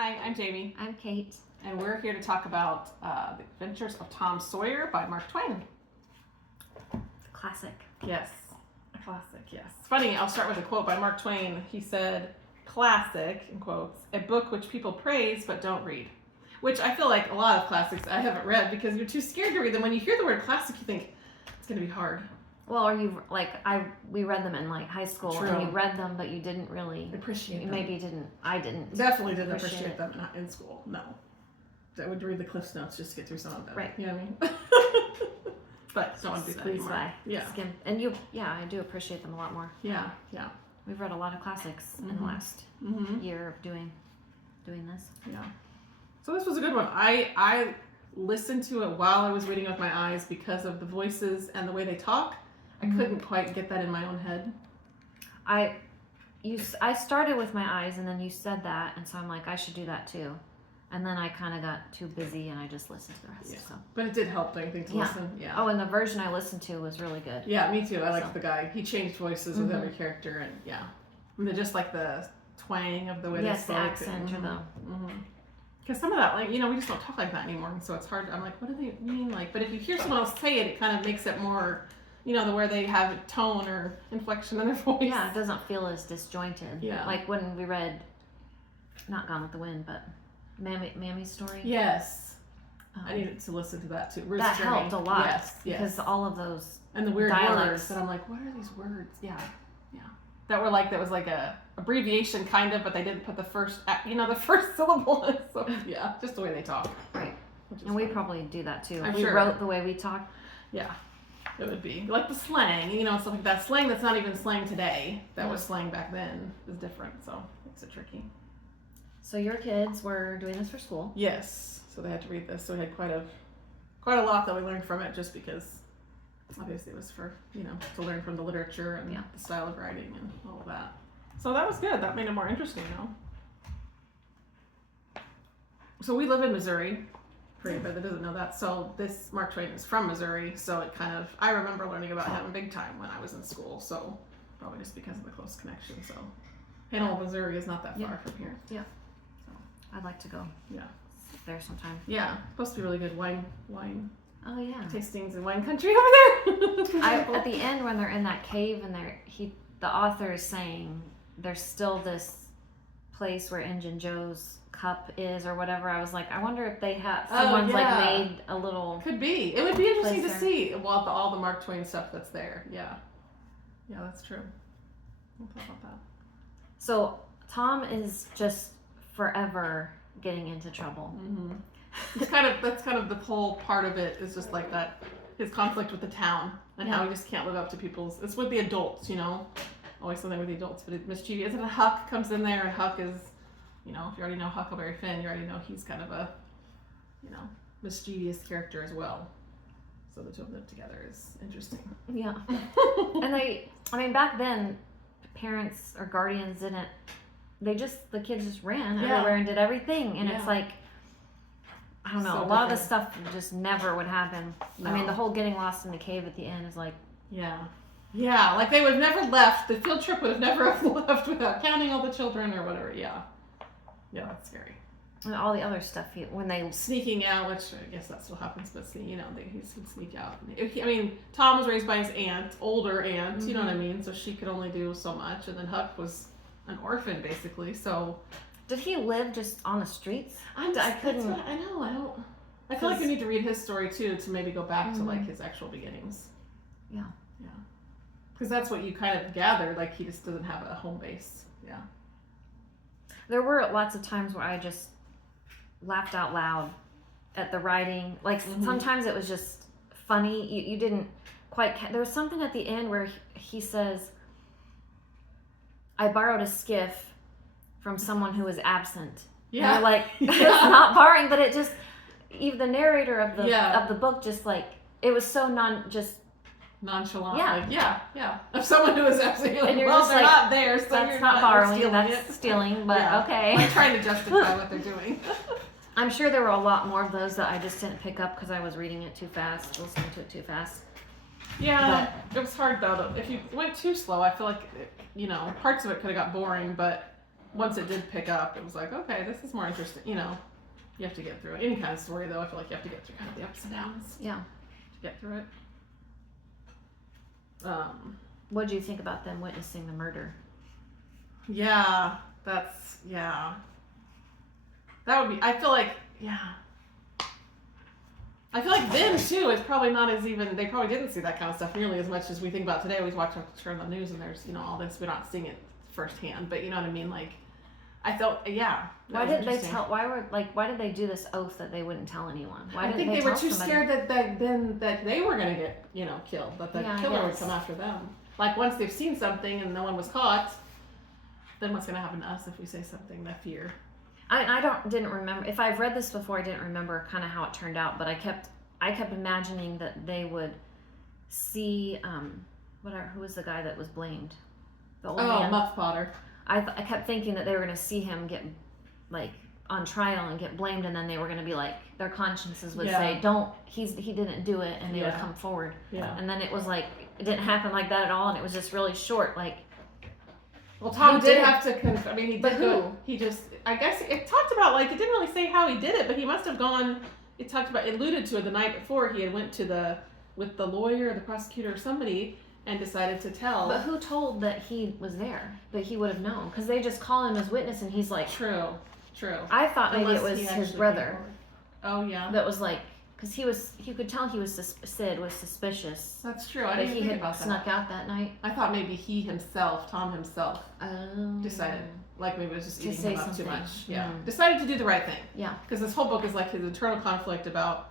Hi, I'm Jamie, I'm Kate. and we're here to talk about The Adventures of Tom Sawyer by Mark Twain. Classic. Yes, a classic, yes. It's funny, I'll start with a quote by Mark Twain. He said, classic, in quotes, a book which people praise but don't read. Which I feel like a lot of classics I haven't read because you're too scared to read them. When you hear the word classic, you think, it's going to be hard. Well, or we read them in high school, True. And you read them, but you didn't really Appreciate them. Maybe didn't. I didn't. Definitely didn't appreciate them in school. No. I would read the Cliff's Notes just to get through some of them. Right. You know what I mean? But don't want to do that Squeeze anymore. by. Yeah. Skim. And I do appreciate them a lot more. Yeah. We've read a lot of classics in the last year of doing this. Yeah. So this was a good one. I listened to it while I was reading with my eyes because of the voices and the way they talk. I couldn't quite get that in my own head. I started with my eyes, and then you said that, and so I'm like, I should do that too. And then I kind of got too busy, and I just listened to the rest. Yeah. So. But it did help, I think, to listen. Yeah. Oh, and the version I listened to was really good. Yeah, me too. I liked the guy. He changed voices with every character, and and just like the twang of the way they spoke. Yes, the accent or the. Because some of that, we just don't talk like that anymore, and so it's hard. I'm like, what do they mean? But if you hear someone else say it, it kind of makes it more, where they have tone or inflection in their voice. Yeah, it doesn't feel as disjointed. Yeah. Like when we read, not Gone with the Wind, but Mammy's story. Yes. I needed to listen to that too. Ruth's that Journey. helped a lot. Yes. Because all of those and the weird dialects. words that I'm like, what are these words? Yeah. That was like a abbreviation kind of, but they didn't put the first, the first syllable in. So just the way they talk. Right. And we probably do that too. I'm we sure. wrote the way we talk. Yeah. It would be like the slang, stuff like that. Slang that's not even slang today. That was slang back then is different. So it's tricky. So your kids were doing this for school. Yes. So they had to read this. So we had quite a lot that we learned from it, just because obviously it was for to learn from the literature and the style of writing and all of that. So that was good. That made it more interesting, So we live in Missouri. For anybody that doesn't know that. So this Mark Twain is from Missouri, so it I remember learning about him big time when I was in school, so probably just because of the close connection. So Hannibal, Missouri is not that far from here. Yeah. So I'd like to go. Yeah. There sometime. Yeah. Supposed to be really good wine Oh yeah. tastings and wine country over there. At the end when they're in that cave and the author is saying there's still this place where Injun Joe's cup is or whatever. I was like, I wonder if they have someone's made a little. Could be. It would be interesting to see all the Mark Twain stuff that's there. Yeah, that's true. We'll talk about that. So Tom is just forever getting into trouble. That's kind of the whole part of it is just like that, his conflict with the town and how he just can't live up to people's. It's with the adults, always something with the adults, but it's mischievous. And Huck comes in there, and Huck is. If you already know Huckleberry Finn, you already know he's kind of a, mischievous character as well. So the two of them together is interesting. Yeah. And back then, parents or guardians didn't, the kids just ran everywhere and did everything. And it's like, I don't know, So a lot of the stuff just never would happen. No. The whole getting lost in the cave at the end is like. Yeah, like they would have never left, the field trip would have never left without counting all the children or whatever, Yeah, that's scary. And all the other stuff, when they... Sneaking out, which I guess that still happens, but he would sneak out. Tom was raised by his aunt, older aunt, you know what I mean? So she could only do so much, and then Huck was an orphan, basically, so... Did he live just on the streets? I couldn't... I know, I feel like we need to read his story, too, to maybe go back to, his actual beginnings. Yeah. Because that's what you kind of gathered, he just doesn't have a home base, There were lots of times where I just laughed out loud at the writing. Sometimes it was just funny. You didn't quite... There was something at the end where he says, I borrowed a skiff from someone who was absent. Yeah. And you're like, it's not borrowing, but it just... Even the narrator of the book just it was so nonchalant. Of someone who is absolutely and you're well, just they're not there, so that's you're not borrowing, that's it. stealing, but okay. Like trying to justify what they're doing. I'm sure there were a lot more of those that I just didn't pick up because I was reading it too fast, listening to it too fast. Yeah, it was hard though. If you went too slow, I feel like parts of it could have got boring, but once it did pick up, it was like, okay, this is more interesting. You know, you have to get through it. Any kind of story, though, I feel like you have to get through kind of the ups and downs. Yeah. To get through it. What do you think about them witnessing the murder? Yeah, that would be, I feel like then too, it's probably not as even, they probably didn't see that kind of stuff nearly as much as we think about today. We watch turn on the news and there's, you know, all this, we're not seeing it firsthand, but you know what I mean? Like, I felt, Why did they do this oath that they wouldn't tell anyone? I think they were too scared that they were going to get, you know, killed, that the killer would come after them. Like, once they've seen something and no one was caught, then what's going to happen to us if we say something, that fear? Didn't remember, if I've read this before, I didn't remember kind of how it turned out, but I kept imagining that they would see, who was the guy that was blamed? The old man. Muff Potter. I kept thinking that they were going to see him get, like, on trial and get blamed, and then they were going to be like, their consciences would say, he didn't do it, and they would come forward. Yeah. And then it was like, it didn't happen like that at all, and it was just really short, like. Well, Tom did have to I mean, he did. But who? He just, I guess it talked about, like, it didn't really say how he did it, but he must have gone, it alluded to it the night before. He had went to with the lawyer, the prosecutor, or somebody, and decided to tell. But who told that he was there? That he would have known? Because they just call him as witness, and he's like. True. I thought maybe it was his brother. Oh, yeah. That was like, because you could tell Sid was suspicious. That's true. I didn't think about that. He had snuck out that night. I thought maybe Tom himself, decided, like maybe it was just eating him up too much. Yeah. Decided to do the right thing. Yeah. Because this whole book is like his internal conflict about,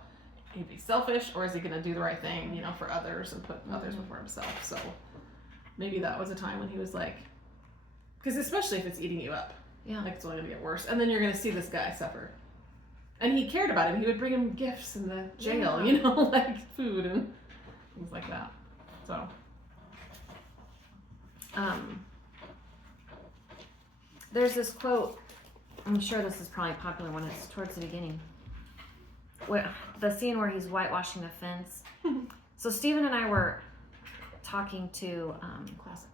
is he selfish or is he going to do the right thing, you know, for others and put others before himself. So maybe that was a time when he was like, because especially if it's eating you up. Yeah. Like, it's only going to get worse. And then you're going to see this guy suffer. And he cared about him. He would bring him gifts in the jail, you know, like food and things like that. So. There's this quote, I'm sure this is probably a popular one, it's towards the beginning. The scene where he's whitewashing the fence. So Stephen and I were talking to, classic.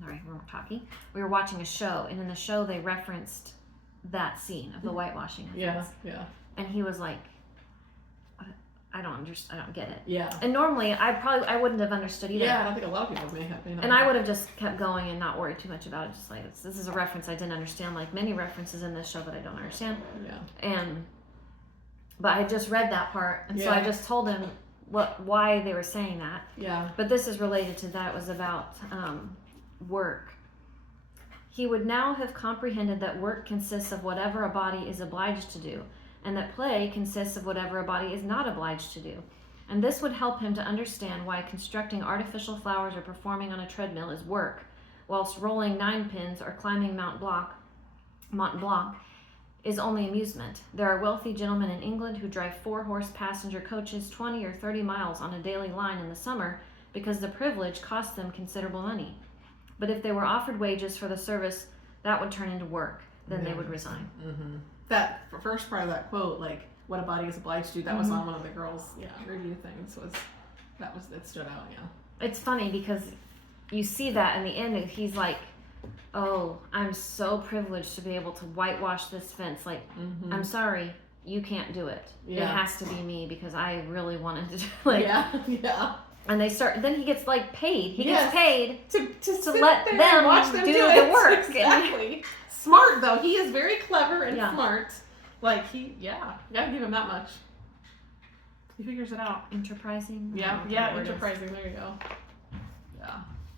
Sorry, we weren't talking. We were watching a show, and in the show they referenced that scene of the whitewashing of fence. Yeah. And he was like, I don't get it. Yeah. And normally I wouldn't have understood either. Yeah, I don't think a lot of people may have. And I would have just kept going and not worried too much about it. Just like, this is a reference I didn't understand, like many references in this show that I don't understand. Yeah. But I just read that part, and so I just told him why they were saying that. Yeah. But this is related to that. It was about work. He would now have comprehended that work consists of whatever a body is obliged to do, and that play consists of whatever a body is not obliged to do. And this would help him to understand why constructing artificial flowers or performing on a treadmill is work, whilst rolling 9 pins or climbing Mont Blanc is only amusement. There are wealthy gentlemen in England who drive 4-horse passenger coaches 20 or 30 miles on a daily line in the summer because the privilege costs them considerable money. But if they were offered wages for the service, that would turn into work. Then they would resign. Mm-hmm. That first part of that quote, like what a body is obliged to do, that was on one of the girls' review things. It stood out. Yeah. It's funny because you see that in the end. He's like, "Oh, I'm so privileged to be able to whitewash this fence. Like, I'm sorry, you can't do it. Yeah. It has to be me because I really wanted to." Yeah. And then he gets like paid. He gets paid to let them watch them do it. the work. Exactly. Smart though. He is very clever and smart. Like you gotta give him that much. He figures it out. Enterprising. Yeah, enterprising. There you go. Yeah.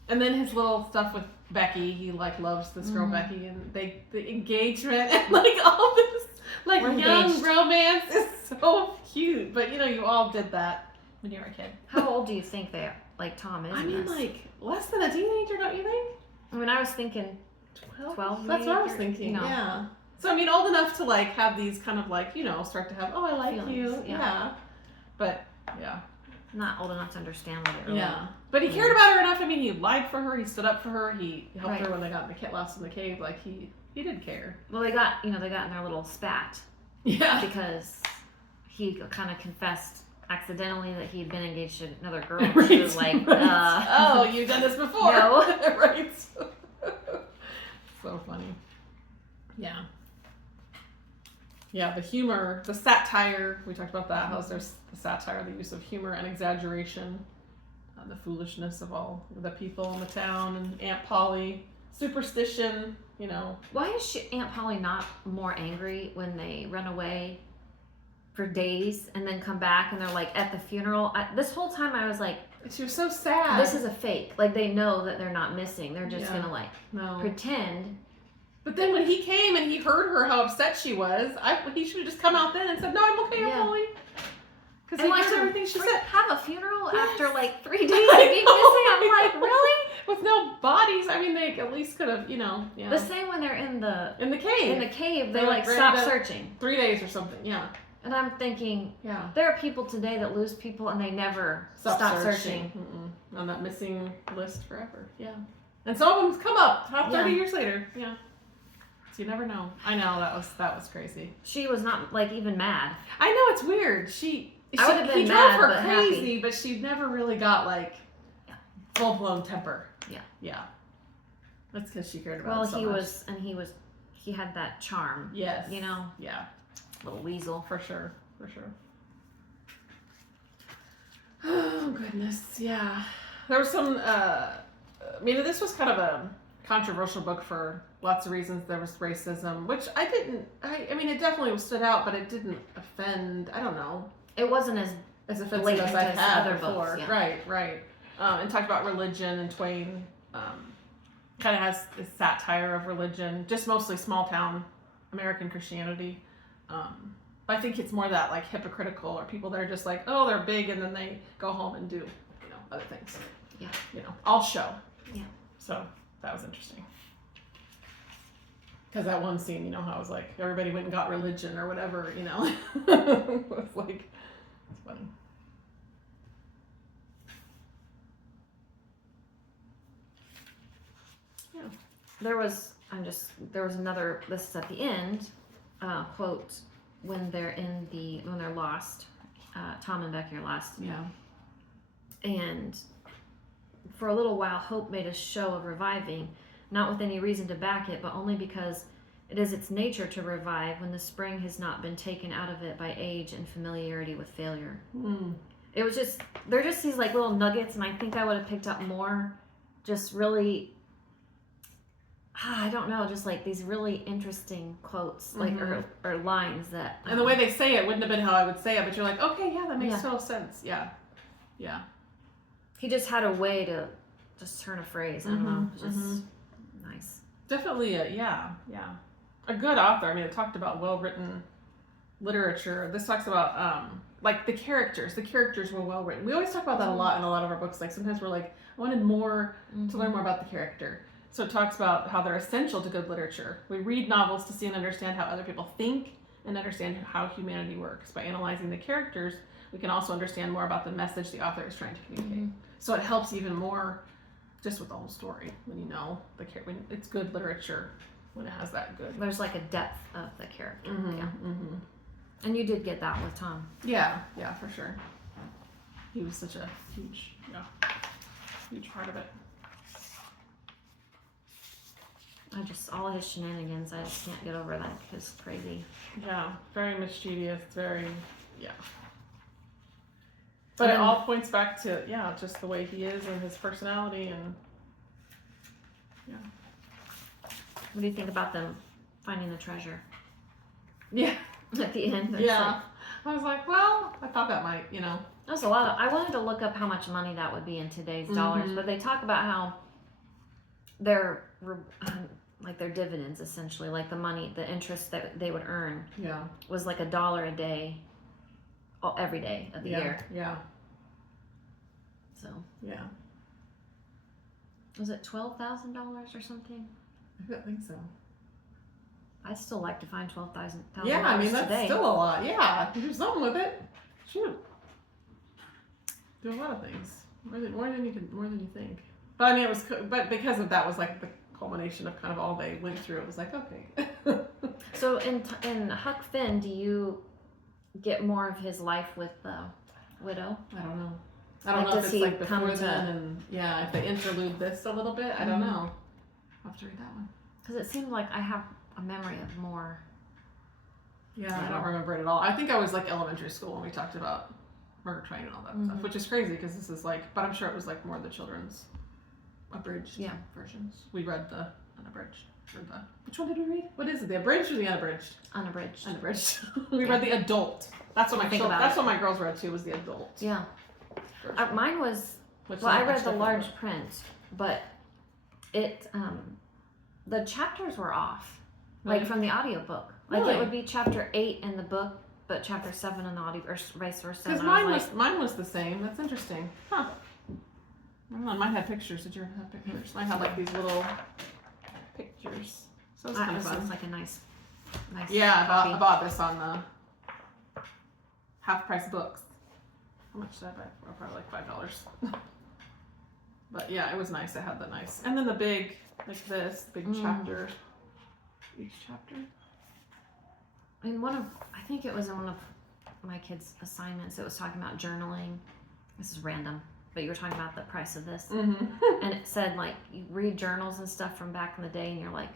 And then his little stuff with Becky. He like loves this girl Becky, and the engagement and like all this like young romance is so cute. But you all did that when you were a kid. How old do you think Tom is? I mean, like less than a teenager, don't you think? I mean, I was thinking 12. That's what I was thinking. Yeah. So I mean, old enough to like have these kind of like start to have I like feelings, you. Yeah. But not old enough to understand what it really. Yeah. But he cared about her enough. I mean, he lied for her. He stood up for her. He helped her when they got lost in the cave. Like he did care. Well, they got in their little spat. Yeah. Because he kind of confessed accidentally that he had been engaged to another girl. Right. She was like, oh, you've done this before. No. Right. So funny. Yeah. Yeah, the humor, the satire, we talked about that, how there's the satire, the use of humor and exaggeration, the foolishness of all the people in the town, and Aunt Polly, superstition, you know. Why is Aunt Polly not more angry when they run away for days and then come back and they're like at the funeral? This whole time I was like, she was so sad. This is a fake. Like, they know that they're not missing. They're just gonna like pretend. But then when he came and he heard her how upset she was, he should have just come out then and said, "No, I'm okay, Aunt Polly." Because he liked everything she said. Have a funeral after like 3 days of being missing. I'm like, really? With no bodies. I mean, they at least could have, Yeah. The same when they're in the cave. In the cave, they like stop searching. 3 days or something. Yeah. And I'm thinking, there are people today that lose people and they never stop searching. On that missing list forever. Yeah. And some of them come up 30 years later. Yeah. So you never know. I know, that was crazy. She was not like even mad. I know, it's weird. I would have been he mad, drove her but crazy, happy. but she never really got like full-blown temper. Yeah. Yeah. That's because she cared about it so much. He had that charm. Yes. You know? Yeah. Little weasel. For sure. Oh, goodness. Yeah. There was some, this was kind of a controversial book for lots of reasons. There was racism, which it definitely stood out, but it didn't offend, I don't know. It wasn't as offensive as I've had other before. Books, yeah. Right. And talked about religion, and Twain kind of has this satire of religion, just mostly small town American Christianity. I think it's more that like hypocritical, or people that are just like, oh, they're big, and then they go home and do, other things. Yeah. All show. Yeah. So that was interesting. Because that one scene, how it was like everybody went and got religion or whatever, it was like, it's funny. Yeah. There was another, this is at the end, quote, when they're lost, Tom and Becky are lost. Yeah. And for a little while, hope made a show of reviving, not with any reason to back it, but only because it is its nature to revive when the spring has not been taken out of it by age and familiarity with failure. It was they're just these like little nuggets, and I think I would have picked up more, just really, I don't know, just like these really interesting quotes, like or lines that. And the way they say it wouldn't have been how I would say it, but you're like, okay, yeah, that makes total sense. Yeah. He just had a way to just turn a phrase. I don't know, just nice. Definitely, a good author. It talked about well-written literature. This talks about like the characters. The characters were well-written. We always talk about that a lot in a lot of our books. Like sometimes we're like, I wanted more to learn more about the character. So it talks about how they're essential to good literature. We read novels to see and understand how other people think and understand how humanity works. By analyzing the characters, we can also understand more about the message the author is trying to communicate. So it helps even more just with the whole story when when it's good literature, when it has that good. There's like a depth of the character. And you did get that with Tom. Yeah, for sure. He was such a huge part of it. All his shenanigans, I just can't get over that. It's crazy. Yeah, very mischievous, But it all points back to, just the way he is and his personality and, What do you think about them finding the treasure? Yeah. At the end? Yeah. I was like, well, I thought that might, That was a lot I wanted to look up how much money that would be in today's dollars, but they talk about how their dividends, essentially, like the money, the interest that they would earn was like $1 a day every day of the year. Yeah. So. Yeah. Was it $12,000 or something? I don't think so. I'd still like to find $12,000 that's today. Still a lot. Yeah, do something with it. Shoot. Do a lot of things. More than you think. But it was. But because of that was like the culmination of kind of all they went through. It was like, okay. So in Huck Finn, do you get more of his life with the widow? I don't know. I don't know if it's like before then, and if they interlude this a little bit. I don't know. I'll have to read that one. Because it seemed like I have a memory of more. Yeah, I don't remember it at all. I think I was like elementary school when we talked about Mark Twain and all that stuff, which is crazy because this is like, but I'm sure it was like more the children's abridged versions. We read the unabridged. Which one did we read? What is it? The abridged or the unabridged? Unabridged. Unabridged. We read the adult. That's what my girls read too. Was the adult. Yeah. Mine was. Which I read the large print, but it the chapters were off, like from the audiobook. Like it would be chapter 8 in the book, but chapter 7 in the audio, or vice versa. Because mine was the same. That's interesting. Huh. I don't know. Mine had pictures. Did yours have pictures? Mine had like these little pictures. So it's kind of fun. Looks like a nice. Yeah, I bought this on the half price books. How much did I buy for? Probably like $5. But yeah, it was nice. It had the nice, and then the big, like this big chapter. Each chapter. And I think it was in one of my kids' assignments. It was talking about journaling. This is random, but you were talking about the price of this, and it said like you read journals and stuff from back in the day, and you're like,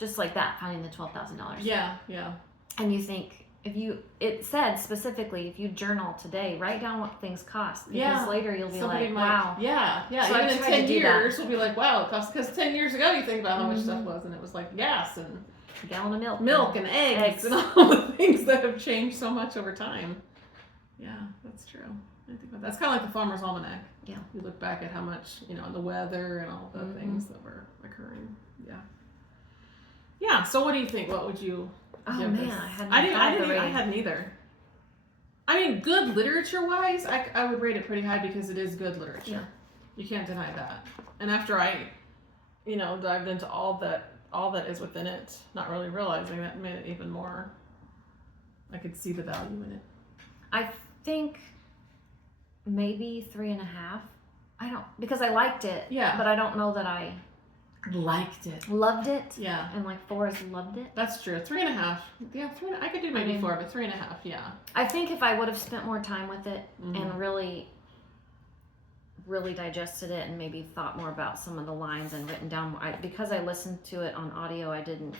just like that, finding the $12,000. Yeah. And you think it said specifically if you journal today, write down what things cost because later you'll be like, wow. Yeah. So even in 10 years, we'll be like, wow, it cost, because 10 years ago you think about how much stuff was, and it was like gas and a gallon of milk and eggs and all the things that have changed so much over time. Yeah, that's true. I think about that. That's kind of like the Farmer's Almanac. Yeah. You look back at how much, the weather and all the things that were occurring. Yeah. Yeah. So what do you think? What would you? Oh man, I hadn't either. I mean, good literature-wise, I would rate it pretty high because it is good literature. Yeah. You can't deny that. And after I, dived into all that is within it, not really realizing that made it even more. I could see the value in it. I think maybe 3.5. Because I liked it. Yeah. But I don't know that I liked it. Loved it. Yeah. And like 4 is loved it. That's true. 3.5. Yeah, 3. I could do maybe 4, but 3.5. Yeah. I think if I would have spent more time with it and really, really digested it and maybe thought more about some of the lines and written down more, because I listened to it on audio, I didn't.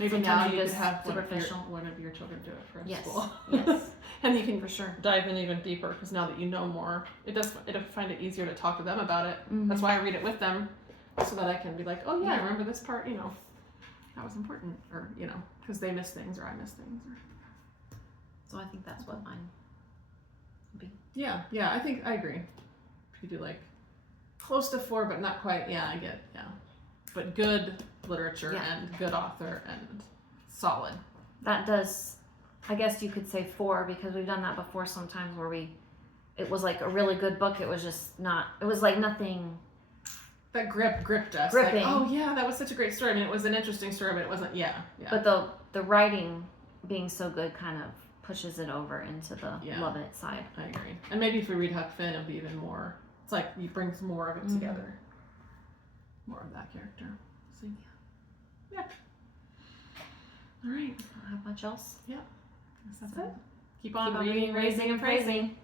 Maybe now you could have superficial. one of your children do it for Yes. school. Yes. And you can for sure dive in even deeper because now that you know more, it'll find it easier to talk to them about it. That's why I read it with them. So that I can be like, oh yeah, I remember this part, that was important, or, because they miss things or I miss things. So I think that's what mine would be. Yeah, I think I agree. If you do like close to 4, but not quite, I get, but good literature and good author and solid. That does, I guess you could say 4 because we've done that before sometimes where it was like a really good book, it was just not, it was like nothing. That gripped us. Gripping. Like, oh yeah, that was such a great story. I mean, it was an interesting story, but it wasn't. Yeah. But the writing being so good kind of pushes it over into the love it side. I agree. And maybe if we read Huck Finn, it'll be even more. It's like he brings more of it together. More of that character. So yeah. All right. Don't have much else. Yeah. That's it. Keep on reading, raising, and praising.